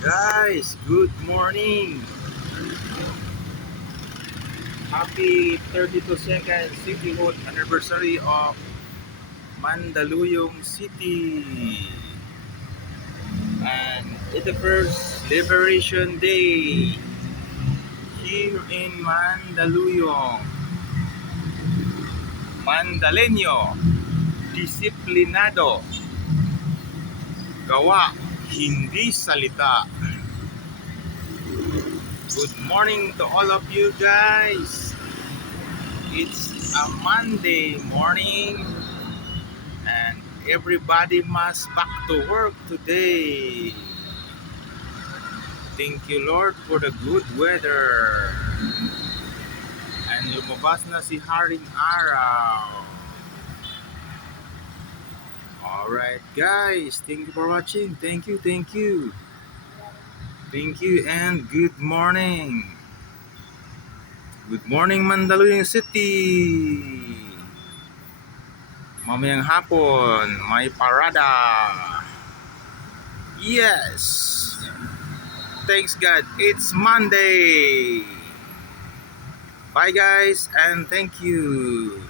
Guys, good morning. Happy 32nd cityhood anniversary of Mandaluyong City. And it's the first Liberation Day here in Mandaluyong. Mandaleño, disiplinado, gawa, hindi salita. Good morning to all of you guys. It's a Monday morning and everybody must back to work today. Thank you Lord for the good weather. And lumabas na si Haring Araw. Alright guys, thank you for watching. Thank you, thank you. Thank you and good morning. Good morning Mandaluyong City. Mamayang hapon, may parada. Yes. Thanks God, it's Monday. Bye guys and thank you.